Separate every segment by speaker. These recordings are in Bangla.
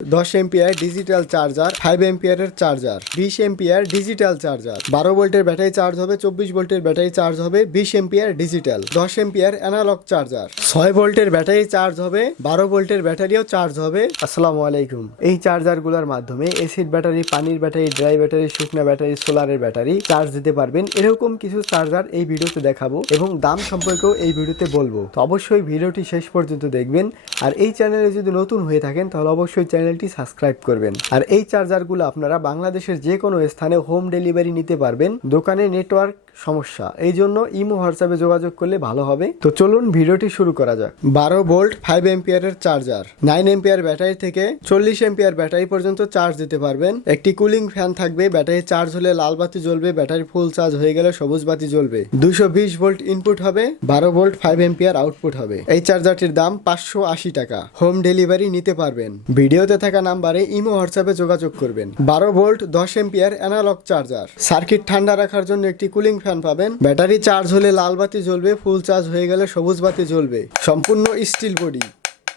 Speaker 1: দশ এম্পিয়ার ডিজিটাল চার্জার ফাইভ এম্পিয়ারের চার্জার, বিশ এম্পিয়ার ডিজিটাল চার্জার। বারো ভোল্টের ব্যাটারি চার্জ হবে, চব্বিশ ভোল্টের ব্যাটারি চার্জ হবে, বিশ এম্পিয়ার ডিজিটাল, দশ এম্পিয়ার অ্যানালগ চার্জার। ছয় ভোল্টের ব্যাটারি চার্জ হবে, বারো ভোল্টের ব্যাটারিও চার্জ হবে। আসসালামু আলাইকুম। এই চার্জারগুলোর মাধ্যমে এসিড ব্যাটারি, পানির ব্যাটারি ড্রাই ব্যাটারি, শুকনা ব্যাটারি সোলারের ব্যাটারি চার্জ দিতে পারবেন। এরকম কিছু চার্জার এই ভিডিওতে দেখাবো এবং দাম সম্পর্কেও এই ভিডিওতে বলব। তো অবশ্যই ভিডিওটি শেষ পর্যন্ত দেখবেন। আর এই চ্যানেলে যদি নতুন হয়ে থাকেন, তাহলে অবশ্যই চ্যানেলটি সাবস্ক্রাইব করবেন। আর এই চার্জারগুলো আপনারা বাংলাদেশের যে কোনো স্থানে হোম ডেলিভারি নিতে পারবেন। দোকানে নেটওয়ার্ক সমস্যা। এই জন্য ইমো হোয়াটসঅ্যাপে যোগাযোগ করলে ভালো হবে। তো চলুন ভিডিওটি শুরু করা যাক। বারো ভোল্ট ফাইভ এম্পিয়ারের চার্জার নাইন এম্পিয়ার ব্যাটারি থেকে চল্লিশ এম্পিয়ার ব্যাটারি পর্যন্ত চার্জ দিতে পারবেন। একটি কুলিং ফ্যান থাকবে ব্যাটারি চার্জ হলে লাল বাতি জ্বলবে, ব্যাটারি ফুল চার্জ হয়ে গেলে সবুজ বাতি জ্বলবে। দুশো বিশ ভোল্ট ইনপুট হবে, বারো ভোল্ট ফাইভ এম্পিয়ার আউটপুট হবে। এই চার্জারটির দাম পাঁচশো আশি টাকা। হোম ডেলিভারি নিতে পারবেন। ভিডিওতে থাকা নাম্বারে ইমো হোয়াটসঅ্যাপে যোগাযোগ করবেন। বারো ভোল্ট, দশ এম্পিয়ার অ্যানালগ চার্জার সার্কিট ঠান্ডা রাখার জন্য একটি কুলিং ফ্যান পাবেন। ব্যাটারি চার্জ হলে লাল বাতি জ্বলবে, ফুল চার্জ হয়ে গেলে সবুজ বাতি জ্বলবে। সম্পূর্ণ স্টিল বডি।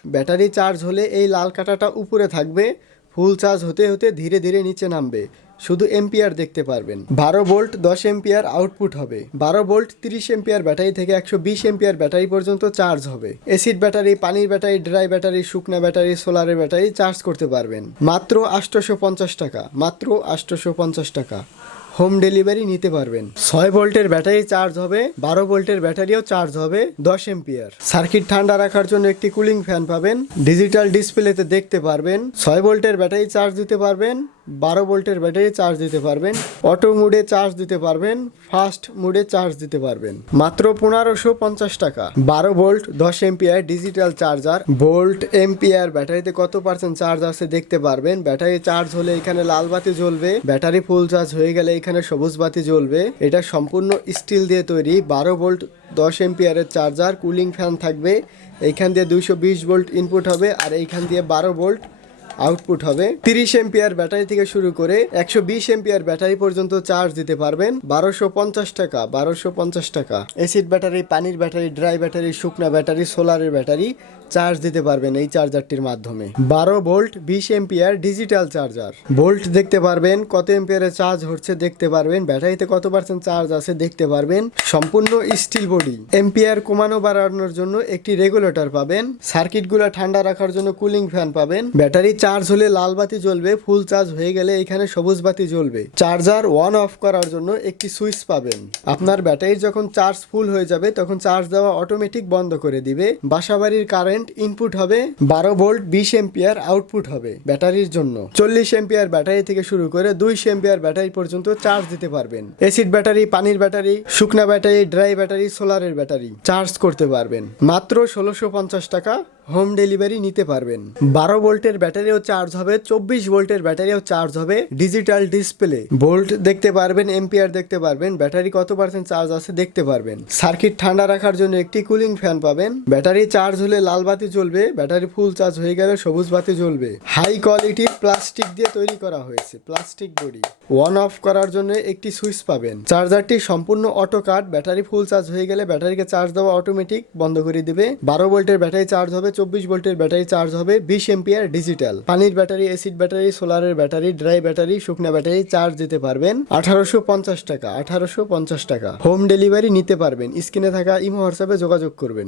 Speaker 1: ব্যাটারি চার্জ হলে এই লাল কাঁটাটা উপরে থাকবে, ফুল চার্জ হতে হতে ধীরে ধীরে নিচে নামবে। শুধু এম্পিয়ার দেখতে পারবেন। বারো ভোল্ট, দশ এম্পিয়ার আউটপুট হবে। বারো ভোল্ট, তিরিশ এম্পিয়ার ব্যাটারি থেকে একশো বিশ এম্পিয়ার ব্যাটারি পর্যন্ত চার্জ হবে। এসিড ব্যাটারি, পানির ব্যাটারি, ড্রাই ব্যাটারি, শুকনা ব্যাটারি, সোলারের ব্যাটারি চার্জ করতে পারবেন। মাত্র আটশোশো পঞ্চাশ টাকা, মাত্র আটশোশো পঞ্চাশ টাকা। হোম ডেলিভারি নিতে পারবেন। ছয় ভোল্টের ব্যাটারি চার্জ হবে, বারো ভোল্টের ব্যাটারিও চার্জ হবে, দশ এম্পিয়ার। সার্কিট ঠান্ডা রাখার জন্য একটি কুলিং ফ্যান পাবেন, ডিজিটাল ডিসপ্লেতে দেখতে পারবেন, ছয় ভোল্টের ব্যাটারি চার্জ দিতে পারবেন। বারো ভোল্টের ব্যাটারি চার্জ দিতে পারবেন, অটো মুডে চার্জ দিতে পারবেন, ফাস্ট মুডে চার্জ দিতে পারবেন। মাত্র পনেরোশো পঞ্চাশ টাকা। বারো ভোল্ট, দশ ampere digital charger. Volt ampere ব্যাটারিতে কত পার্সেন্ট চার্জ আছে দেখতে পারবেন। ব্যাটারি চার্জ হলে এখানে লাল বাতি জ্বলবে। ব্যাটারি ফুল চার্জ হয়ে গেলে এখানে সবুজ বাতি জ্বলবে। এটা সম্পূর্ণ স্টিল দিয়ে তৈরি। বারো ভোল্ট, দশ এম্পিয়ারের চার্জার, কুলিং ফ্যান থাকবে। এইখান দিয়ে দুইশো বিশ ভোল্ট ইনপুট হবে। আর এইখান দিয়ে বারো ভোল্ট আউটপুট হবে। তিরিশ এম্পিয়ার ব্যাটারি থেকে শুরু করে একশো বিশ এম্পিয়ার ব্যাটারি পর্যন্ত চার্জ দিতে পারবেন। বারোশো পঞ্চাশ টাকা, বারোশো পঞ্চাশ টাকা। এসিড ব্যাটারি, পানির ব্যাটারি, ড্রাই ব্যাটারি, শুকনা ব্যাটারি, সোলারের ব্যাটারি চার্জ দিতে পারবেন এই চার্জারটির মাধ্যমে। বারো ভোল্ট, বিশ এম্পিয়ার ডিজিটাল চার্জার। ভোল্ট দেখতে পারবেন, কত এম্পিয়ারে চার্জ হচ্ছে দেখতে পারবেন, ব্যাটারিতে কত পার্সেন্ট চার্জ আছে দেখতে পারবেন। সম্পূর্ণ স্টিল বডি। এম্পিয়ার কমানো বাড়ানোর জন্য একটি রেগুলেটর পাবেন। সার্কিটগুলো ঠান্ডা রাখার জন্য কুলিং ফ্যান পাবেন। ব্যাটারি চার্জ হলে লাল বাতি জ্বলবে, ফুল চার্জ হয়ে গেলে এখানে সবুজ বাতি জ্বলবে। চার্জার অন অফ করার জন্য একটি সুইচ পাবেন। আপনার ব্যাটারি যখন চার্জ ফুল হয়ে যাবে, তখন চার্জ দেওয়া অটোমেটিক বন্ধ করে দিবে। বাসাবাড়ির কারেন্ট ইনপুট হবে, বারো ভোল্ট, বিশ এম্পিয়ার আউটপুট হবে ব্যাটারির জন্য। চল্লিশ এম্পিয়ার ব্যাটারি থেকে শুরু করে দুইশো এম্পিয়ার ব্যাটারি পর্যন্ত চার্জ দিতে পারবেন। এসিড ব্যাটারি, পানির ব্যাটারি, শুকনা ব্যাটারি, ড্রাই ব্যাটারি, সোলারের ব্যাটারি চার্জ করতে পারবেন। মাত্র ষোলোশো পঞ্চাশ টাকা হোম ডেলিভারি নিতে পারবেন। বারো ভোল্টের ব্যাটারিও চার্জ হবে, চব্বিশ ভোল্টের ব্যাটারিও চার্জ হবে ডিজিটাল ডিসপ্লে। ভোল্ট দেখতে পারবেন, এম্পিয়ার দেখতে পারবেন, ব্যাটারি কত পার্সেন্ট চার্জ আছে দেখতে পারবেন। সার্কিট ঠান্ডা রাখার জন্য একটি কুলিং ফ্যান পাবেন। ব্যাটারি চার্জ হলে লাল বাতি জ্বলবে, ব্যাটারি ফুল চার্জ হয়ে গেলে সবুজ বাতি জ্বলবে। হাই কোয়ালিটির প্লাস্টিক দিয়ে তৈরি করা হয়েছে, প্লাস্টিক বডি। ওয়ান অফ করার জন্য একটি সুইচ পাবেন। চার্জারটি সম্পূর্ণ auto cut, battery full charge হয়ে গেলে ব্যাটারিকে চার্জ দেওয়া অটোমেটিক বন্ধ করে দিবে। বারো ভোল্টের ব্যাটারি চার্জ হবে, চব্বিশ ভোল্টের ব্যাটারি চার্জ হবে, বিশ এম্পিয়ার ডিজিটাল পানির ব্যাটারি এসিড ব্যাটারি সোলারের ব্যাটারি ড্রাই ব্যাটারি, শুকনা ব্যাটারি চার্জ দিতে পারবেন। আঠারোশো পঞ্চাশ টাকা, আঠারোশো পঞ্চাশ টাকা। হোম ডেলিভারি নিতে পারবেন। স্ক্রিনে থাকা ইমো হোয়াটসঅ্যাপে যোগাযোগ করবেন।